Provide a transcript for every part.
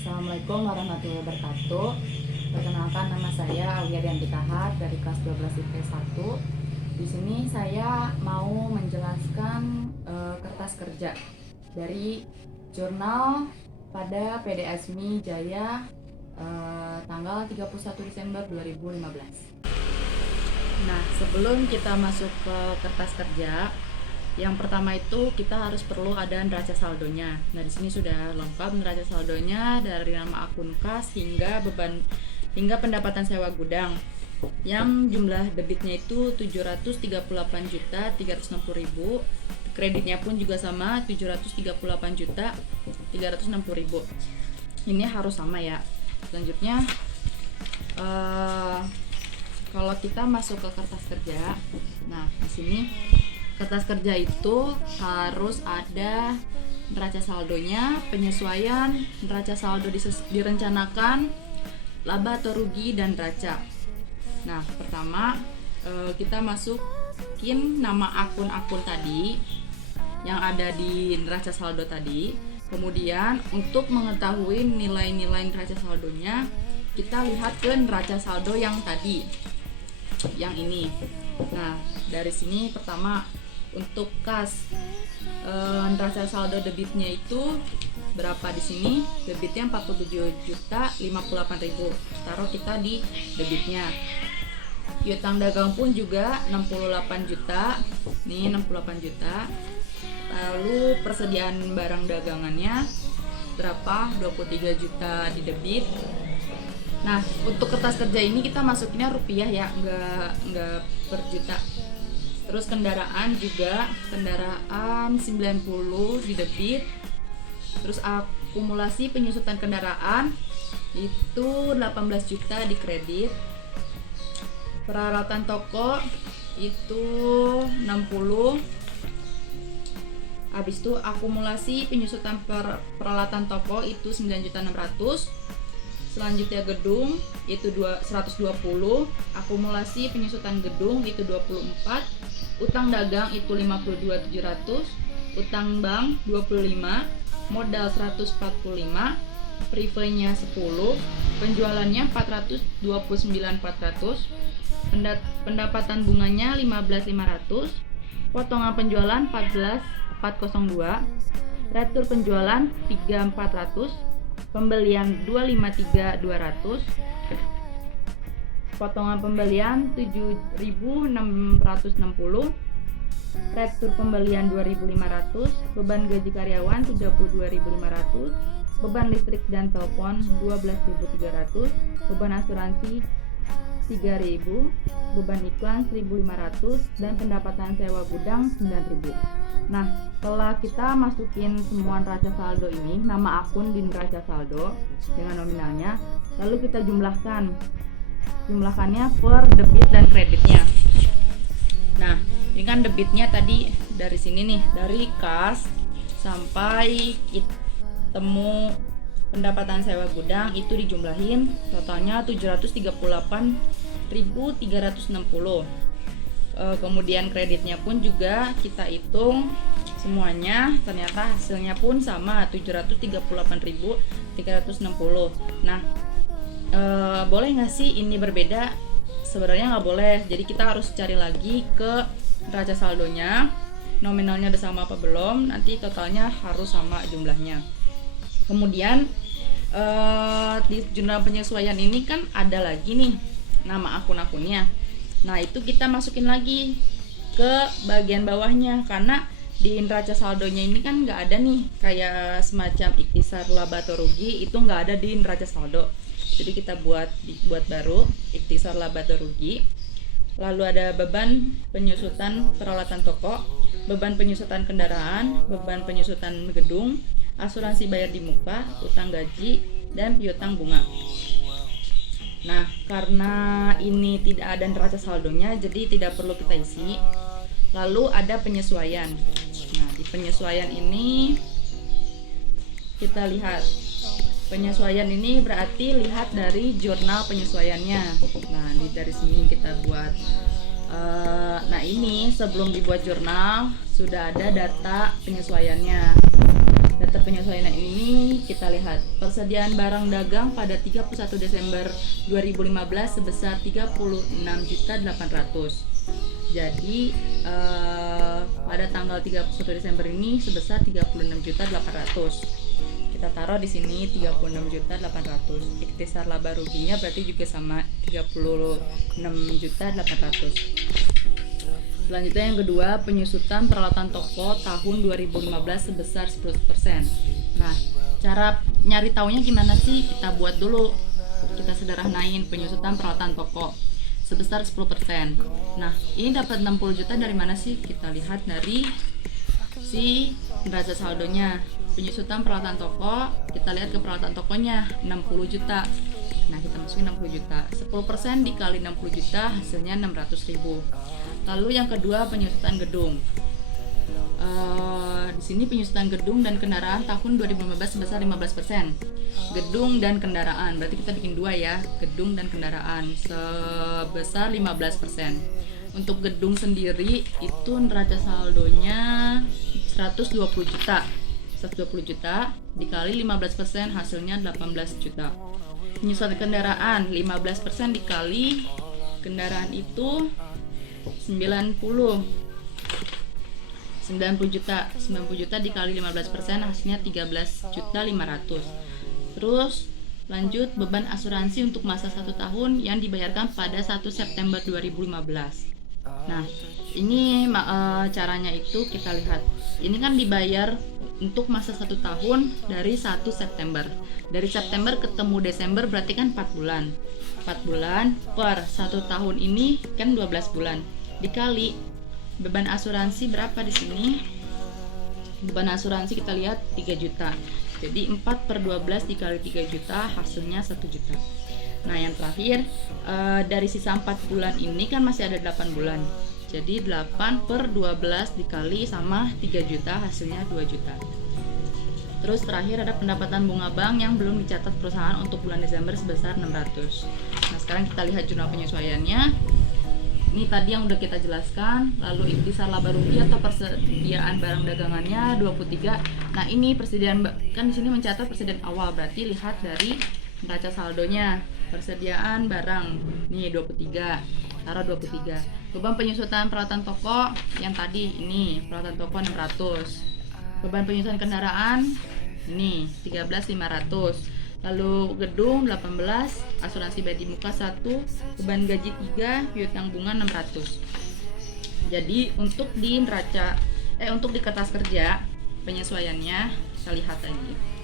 Assalamualaikum warahmatullahi wabarakatuh. Perkenalkan, nama saya Aulia Dianti Kahar dari kelas 12 IPS 1. Di sini saya mau menjelaskan kertas kerja dari jurnal pada PDASMI Jaya tanggal 31 Desember 2015. Nah, sebelum kita masuk ke kertas kerja, yang pertama itu kita harus perlu ada neraca saldonya. Nah, di sini sudah lengkap neraca saldonya dari nama akun kas hingga pendapatan sewa gudang. Yang jumlah debitnya itu 738.360.000. Kreditnya pun juga sama 738.360.000. Ini harus sama ya. Selanjutnya kalau kita masuk ke kertas kerja, nah di sini kertas kerja itu harus ada neraca saldonya, penyesuaian, neraca saldo direncanakan, laba atau rugi, dan neraca. Nah, pertama kita masukin nama akun-akun tadi yang ada di neraca saldo tadi. Kemudian untuk mengetahui nilai-nilai neraca saldonya, kita lihat ke neraca saldo yang tadi, yang ini. Nah, dari sini pertama untuk kas neraca saldo debitnya itu berapa di sini? Debitnya 47.058.000. Taruh kita di debitnya. Piutang dagang pun juga 68 juta. Nih 68 juta. Lalu persediaan barang dagangannya berapa? 23 juta di debit. Nah, untuk kertas kerja ini kita masukinnya rupiah ya, enggak per juta. Terus kendaraan juga, kendaraan 90 di debit. Terus akumulasi penyusutan kendaraan itu 18 juta di kredit. Peralatan toko itu 60. Habis itu akumulasi penyusutan peralatan toko itu 9.600.000. Selanjutnya gedung itu 120, akumulasi penyusutan gedung itu 24, utang dagang itu 52.700, utang bank 25, modal 145, privenya 10, penjualannya 429.400, pendapatan bunganya 15.500, potongan penjualan 14.402, retur penjualan 3.400, pembelian 253.200, potongan pembelian 7.660, retur pembelian 2.500, beban gaji karyawan 32.500, beban listrik dan telepon 12.300, beban asuransi 3.000, beban iklan 1.500, dan pendapatan sewa gudang 9.000. Nah, setelah kita masukin semua neraca saldo ini, nama akun di neraca saldo dengan nominalnya, lalu kita jumlahkannya per debit dan kreditnya. Nah, ini kan debitnya tadi dari sini nih, dari kas sampai ketemu pendapatan sewa gudang itu dijumlahin, totalnya 738.360. Kemudian kreditnya pun juga kita hitung semuanya, ternyata hasilnya pun sama 738.360. Nah, boleh nggak sih ini berbeda? Sebenarnya nggak boleh. Jadi kita harus cari lagi ke neraca saldonya, nominalnya udah sama apa belum, nanti totalnya harus sama jumlahnya. Kemudian di jurnal penyesuaian ini kan ada lagi nih nama akun-akunnya. Nah, itu kita masukin lagi ke bagian bawahnya, karena di neraca saldonya ini kan nggak ada nih kayak semacam ikhtisar laba atau rugi, itu nggak ada di neraca saldo. Jadi kita buat baru ikhtisar laba atau rugi. Lalu ada beban penyusutan peralatan toko, beban penyusutan kendaraan, beban penyusutan gedung, asuransi bayar di muka, utang gaji, dan piutang bunga. Nah, karena ini tidak ada neraca saldonya, jadi tidak perlu kita isi. Lalu ada penyesuaian. Nah, di penyesuaian ini kita lihat. Penyesuaian ini berarti lihat dari jurnal penyesuaiannya. Nah, dari sini kita buat. Nah, ini sebelum dibuat jurnal sudah ada data penyesuaiannya. Data data penyesuaian ini kita lihat persediaan barang dagang pada 31 Desember 2015 sebesar 36.800. Jadi pada tanggal 31 Desember ini sebesar 36.800. Kita taruh di sini 36.800. Ikhtisar laba ruginya berarti juga sama 36.800. Selanjutnya yang kedua, penyusutan peralatan toko tahun 2015 sebesar 10%. Nah, cara nyari taunya gimana sih? Kita buat dulu. Kita sederhanain penyusutan peralatan toko sebesar 10%. Nah, ini dapat 60 juta dari mana sih? Kita lihat dari si neraca saldonya. Penyusutan peralatan toko, kita lihat ke peralatan tokonya 60 juta. Nah, kita masukin 60 juta. 10% dikali 60 juta hasilnya 600.000. Lalu yang kedua, penyusutan gedung. Di sini penyusutan gedung dan kendaraan tahun 2015 sebesar 15%. Gedung dan kendaraan, berarti kita bikin dua ya, gedung dan kendaraan sebesar 15%. Untuk gedung sendiri itu neraca saldonya 120 juta. 120 juta dikali 15% hasilnya 18 juta. Penyusutan kendaraan 15% dikali kendaraan itu 90 juta. 90 juta dikali 15% hasilnya 13.500. Terus lanjut beban asuransi untuk masa 1 tahun yang dibayarkan pada 1 September 2015. Nah, ini caranya itu kita lihat. Ini kan dibayar untuk masa 1 tahun dari 1 September. Dari September ketemu Desember berarti kan 4 bulan. 4 bulan per 1 tahun ini kan 12 bulan. Dikali beban asuransi berapa di sini? Beban asuransi kita lihat 3 juta. Jadi 4 per 12 dikali 3 juta hasilnya 1 juta. Nah, yang terakhir dari sisa 4 bulan ini kan masih ada 8 bulan. Jadi 8 per 12 dikali sama 3 juta hasilnya 2 juta. Terus terakhir ada pendapatan bunga bank yang belum dicatat perusahaan untuk bulan Desember sebesar 600. Nah, sekarang kita lihat jurnal penyesuaiannya. Ini tadi yang udah kita jelaskan. Lalu ikhtisar laba rugi atau persediaan barang dagangannya 23. Nah, ini persediaan, kan di sini mencatat persediaan awal, berarti lihat dari neraca saldonya. Persediaan barang nih 23, taruh 23. Beban penyusutan peralatan toko yang tadi ini peralatan toko 600. Beban penyusutan kendaraan ini 13.500. Lalu gedung 18, asuransi bayi di muka 1, beban gaji 3, piutang bunga 600. Jadi untuk di neraca untuk di kertas kerja penyesuaiannya kita lihat lagi.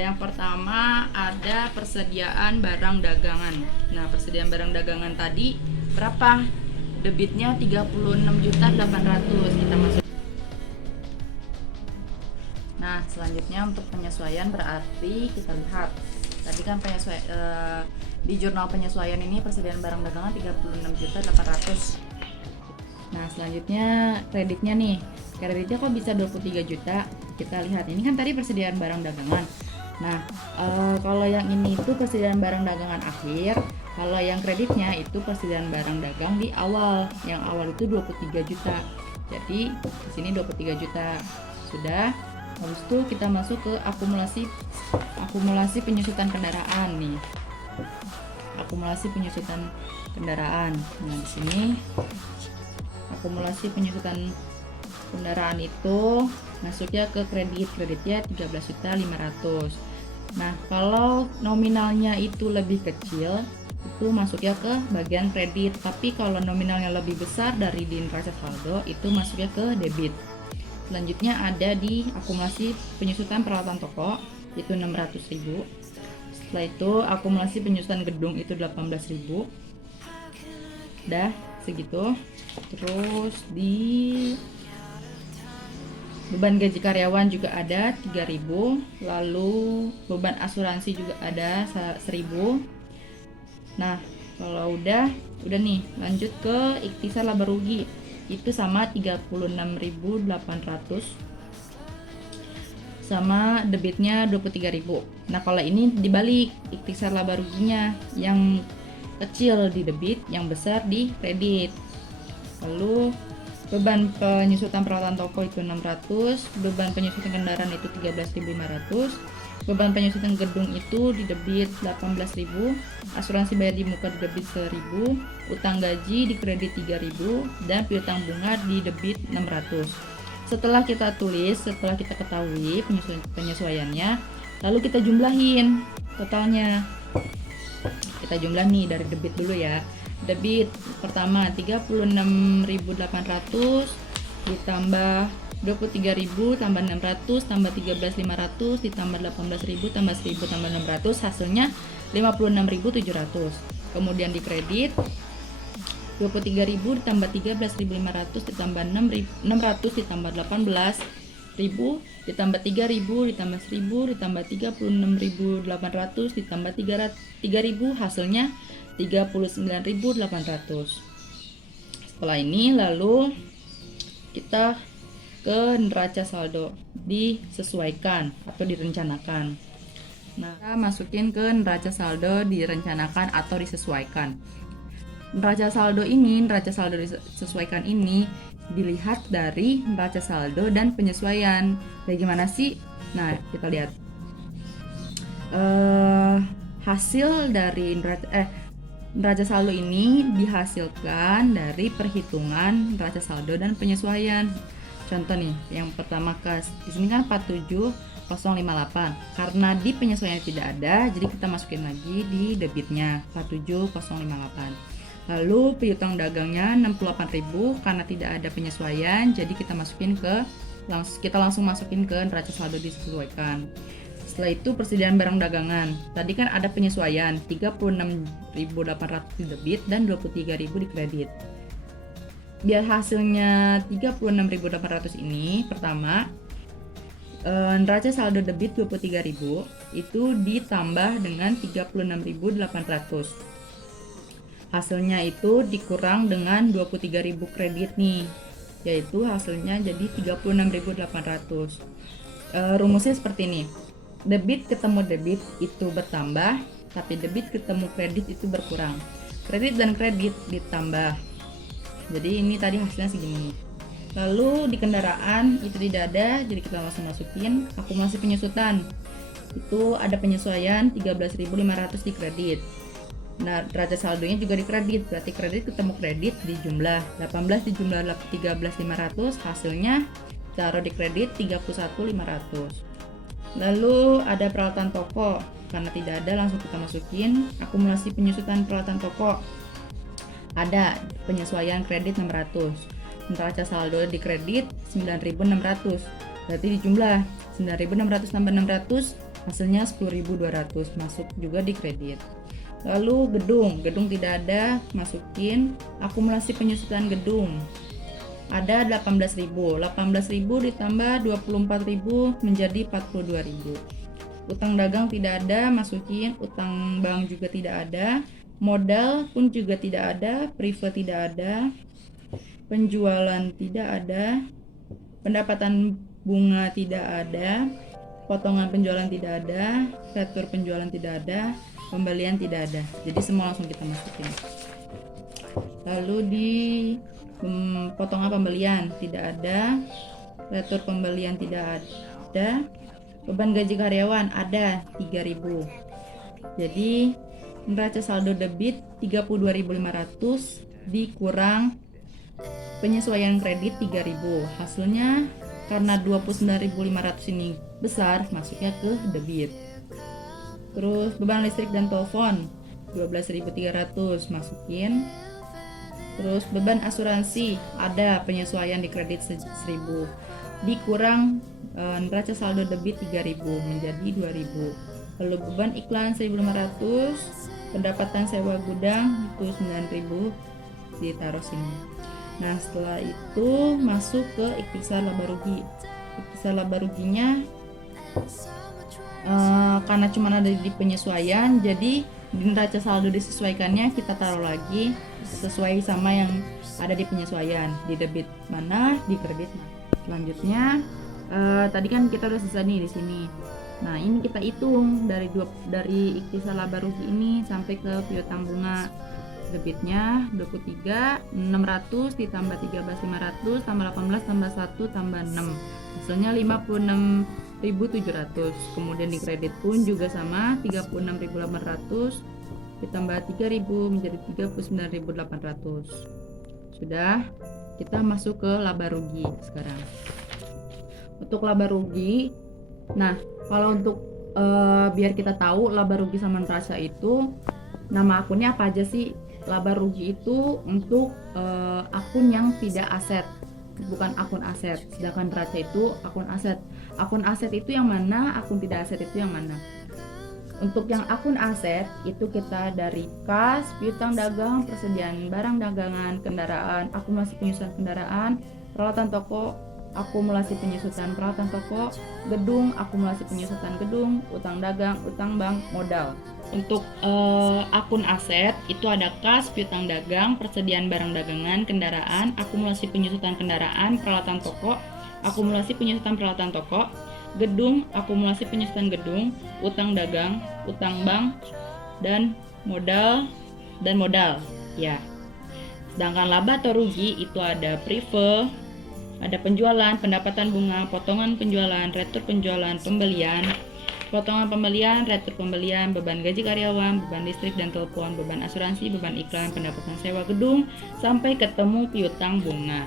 Yang pertama ada persediaan barang dagangan. Nah, persediaan barang dagangan tadi berapa? Debitnya 36.800. Kita masuk. Nah, selanjutnya untuk penyesuaian berarti kita lihat. Tadi kan di jurnal penyesuaian ini persediaan barang dagangan 36.800. Nah, selanjutnya kreditnya nih. Kreditnya kok bisa 23 juta? Kita lihat. Ini kan tadi persediaan barang dagangan. Nah, kalau yang ini itu persediaan barang dagangan akhir. Kalau yang kreditnya itu persediaan barang dagang di awal. Yang awal itu 23 juta. Jadi, di sini 23 juta. Sudah. Habis itu kita masuk ke akumulasi penyusutan kendaraan nih. Akumulasi penyusutan kendaraan. Nah, di sini akumulasi penyusutan kendaraan itu masuknya ke kreditnya 13.500. Nah, kalau nominalnya itu lebih kecil itu masuknya ke bagian kredit, tapi kalau nominalnya lebih besar dari di neraca saldo itu masuknya ke debit. Selanjutnya ada di akumulasi penyusutan peralatan toko itu 600.000. Setelah itu akumulasi penyusutan gedung itu 18.000. Dah segitu. Terus di beban gaji karyawan juga ada 3.000. Lalu beban asuransi juga ada 1.000. Nah, kalau udah nih lanjut ke ikhtisar laba rugi. Itu sama 36.800 sama debitnya 23.000. Nah, kalau ini dibalik, ikhtisar laba ruginya yang kecil di debit, yang besar di kredit. Lalu Beban penyusutan peralatan toko itu 600, beban penyusutan kendaraan itu 13.500, beban penyusutan gedung itu di debit 18.000, asuransi bayar di muka di debit 1.000, utang gaji di kredit 3.000, dan piutang bunga di debit 600. Setelah kita tulis, setelah kita ketahui penyesuaiannya, lalu kita jumlahin totalnya. Kita jumlah nih dari debit dulu ya. Debit pertama 36.800 ditambah 23.000 tambah 600 tambah 13.500 ditambah 18.000 tambah 1.000 tambah 600, hasilnya 56.700. Kemudian di kredit 23.000 ditambah 13.500 ditambah 600 ditambah 18.000 ditambah 3.000 ditambah 1.000 ditambah 36.800 ditambah 3.000, hasilnya 39.800. Setelah ini lalu kita ke neraca saldo, disesuaikan atau direncanakan. Nah, kita masukin ke neraca saldo direncanakan atau disesuaikan. Neraca saldo disesuaikan ini dilihat dari neraca saldo dan penyesuaian. Bagaimana sih? Nah, kita lihat hasil dari neraca saldo ini dihasilkan dari perhitungan neraca saldo dan penyesuaian. Contoh nih, yang pertama di sini kan 47058. Karena di penyesuaian tidak ada, jadi kita masukin lagi di debitnya 47058. Lalu piutang dagangnya 68.000 karena tidak ada penyesuaian, jadi kita langsung masukin ke neraca saldo disesuaikan. Setelah itu persediaan barang dagangan. Tadi kan ada penyesuaian 36.800 di debit dan 23.000 di kredit. Biar hasilnya 36.800 ini, pertama neraca saldo debit 23.000 itu ditambah dengan 36.800. Hasilnya itu dikurang dengan 23.000 kredit nih, yaitu hasilnya jadi 36.800. Rumusnya seperti ini. Debit ketemu debit itu bertambah, tapi debit ketemu kredit itu berkurang. Kredit dan kredit ditambah. Jadi ini tadi hasilnya segini. Lalu di kendaraan itu tidak ada, jadi kita langsung masukin akumulasi penyusutan. Itu ada penyesuaian 13.500 di kredit. Nah, neraca saldonya juga di kredit, berarti kredit ketemu kredit di jumlah 18 dijumlah 13.500, hasilnya taruh di kredit 31.500. Lalu ada peralatan toko, karena tidak ada langsung kita masukin akumulasi penyusutan peralatan toko. Ada penyesuaian kredit 600, neraca saldo di kredit 9.600, berarti di jumlah 9.600 tambah 600, hasilnya 10.200, masuk juga di kredit. Lalu gedung tidak ada, masukin akumulasi penyusutan gedung. Ada 18.000 ditambah 24.000 menjadi 42.000. Utang dagang tidak ada, masukin utang bank juga tidak ada, modal pun juga tidak ada, privat tidak ada, penjualan tidak ada, pendapatan bunga tidak ada, potongan penjualan tidak ada, retur penjualan tidak ada, pembelian tidak ada. Jadi semua langsung kita masukin. Lalu di potongan pembelian tidak ada, retur pembelian tidak ada, beban gaji karyawan ada 3.000. Jadi neraca saldo debit 32.500 dikurang penyesuaian kredit 3.000. Hasilnya karena 29.500 ini besar, masuknya ke debit. Terus beban listrik dan telepon 12.300, masukin. Terus beban asuransi ada penyesuaian di kredit 1.000, dikurang neraca saldo debit 3.000 menjadi 2.000. Lalu beban iklan 1.500, pendapatan sewa gudang itu 9.000, ditaruh sini. Nah, setelah itu masuk ke ikhtisar laba rugi. Ikhtisar laba ruginya karena cuma ada di penyesuaian, jadi di neraca saldo disesuaikannya kita taruh lagi sesuai sama yang ada di penyesuaian, di debit mana, di kredit. Selanjutnya tadi kan kita udah selesai nih di sini. Nah, ini kita hitung dari ikhtisar laba rugi ini sampai ke piutang bunga. Debitnya 23.600 ditambah 13.500 tambah 18 tambah 1 tambah 6. Hasilnya 56.700. Kemudian di kredit pun juga sama, 36.800 ditambah 3.000 menjadi 39.800. Sudah, kita masuk ke laba rugi sekarang. Untuk laba rugi, nah kalau untuk biar kita tahu laba rugi sama neraca itu nama akunnya apa aja sih. Laba rugi itu untuk akun yang tidak aset, bukan akun aset. Sedangkan neraca itu akun aset. Akun aset itu yang mana, akun tidak aset itu yang mana. Untuk yang akun aset itu kita dari kas, piutang dagang, persediaan barang dagangan, kendaraan, akumulasi penyusutan kendaraan, peralatan toko, akumulasi penyusutan peralatan toko, gedung, akumulasi penyusutan gedung, utang dagang, utang bank, modal. Untuk akun aset itu ada kas, piutang dagang, persediaan barang dagangan, kendaraan, akumulasi penyusutan kendaraan, peralatan toko, akumulasi penyusutan peralatan toko, gedung, akumulasi penyusutan gedung, utang dagang, utang bank, dan modal ya. Sedangkan laba atau rugi itu ada prive, ada penjualan, pendapatan bunga, potongan penjualan, retur penjualan, pembelian, potongan pembelian, retur pembelian, beban gaji karyawan, beban listrik dan telepon, beban asuransi, beban iklan, pendapatan sewa gedung, sampai ketemu piutang bunga.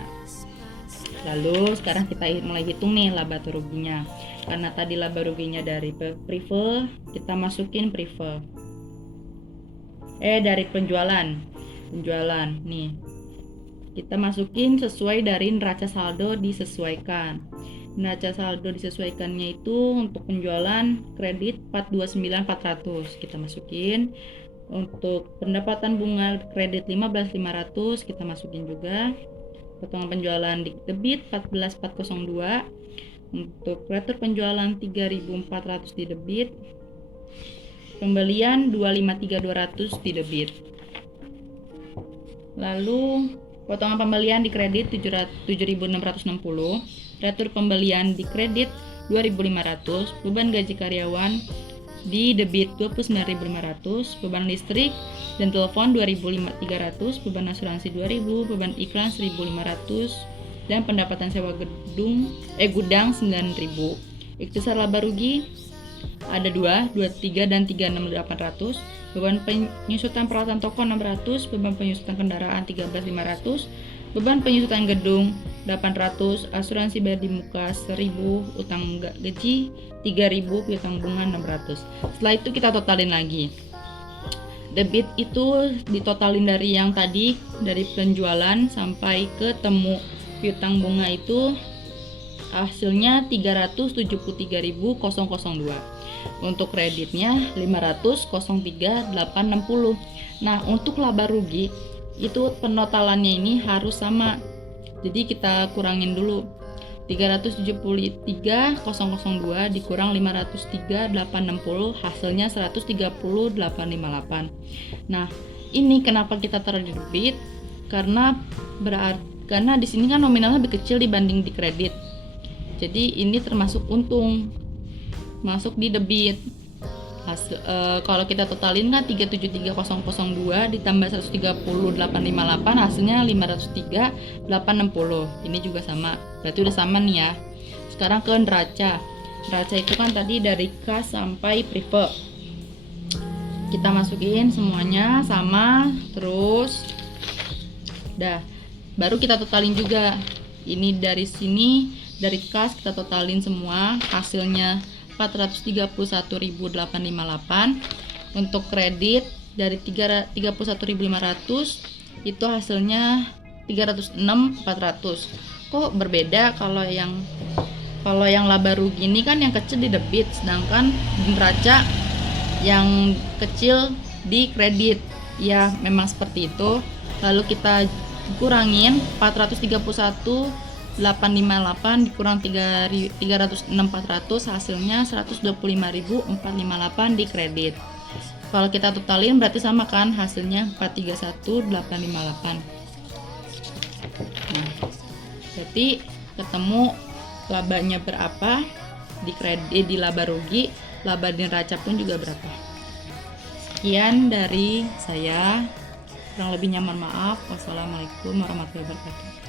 Lalu sekarang kita mulai hitung nih laba atau ruginya. Karena tadi laba ruginya dari prive, kita masukin prive. Dari penjualan nih. Kita masukin sesuai dari neraca saldo disesuaikan. Neraca saldo disesuaikannya itu untuk penjualan kredit 429.400 kita masukin. Untuk pendapatan bunga kredit 15.500 kita masukin juga. Potongan penjualan di debit 14.402. Untuk retur penjualan 3.400 di debit. Pembelian 253.200 di debit. Lalu potongan pembelian di kredit 7.660, retur pembelian di kredit 2.500, beban gaji karyawan di debit 29.500, beban listrik dan telepon 2.300, beban asuransi 2.000, beban iklan 1.500, dan pendapatan sewa gudang 9.000. Ikhtisar laba rugi ada 2, 23 dan 36.800. Beban penyusutan peralatan toko 600, beban penyusutan kendaraan 13.500, beban penyusutan gedung 800, asuransi bayar di muka 1.000, utang gaji 3.000, piutang bunga 600. Setelah itu kita totalin lagi. Debit itu ditotalin dari yang tadi, dari penjualan sampai ketemu piutang bunga itu hasilnya 373.002. Untuk kreditnya 503.860. Nah, untuk laba rugi itu penotalannya ini harus sama. Jadi kita kurangin dulu. 373.002 dikurang 503.860 hasilnya 130.858. Nah, ini kenapa kita taruh di debit? Karena di sini kan nominalnya lebih kecil dibanding di kredit. Jadi ini termasuk untung. Masuk di debit. Kalau kita totalin kan 373.002 ditambah 130.858 hasilnya 503.860. Ini juga sama. Berarti udah sama nih ya. Sekarang ke neraca. Neraca itu kan tadi dari kas sampai prive. Kita masukin semuanya sama, terus dah. Baru kita totalin juga. Ini dari sini, dari kas kita totalin semua hasilnya 431.858. Untuk kredit dari 31.500 itu hasilnya 306.400. Kok berbeda kalau yang laba rugi ini kan yang kecil di debit, sedangkan neraca yang kecil di kredit. Ya, memang seperti itu. Lalu kita kurangin 431.858 dikurang 306.400 hasilnya 125.458 di kredit. Kalau kita totalin berarti sama kan, hasilnya 431.858. Nah, berarti ketemu labanya berapa di kredit, di laba rugi, laba di neraca pun juga berapa. Sekian dari saya. Kurang lebihnya mohon maaf. Wassalamualaikum warahmatullahi wabarakatuh.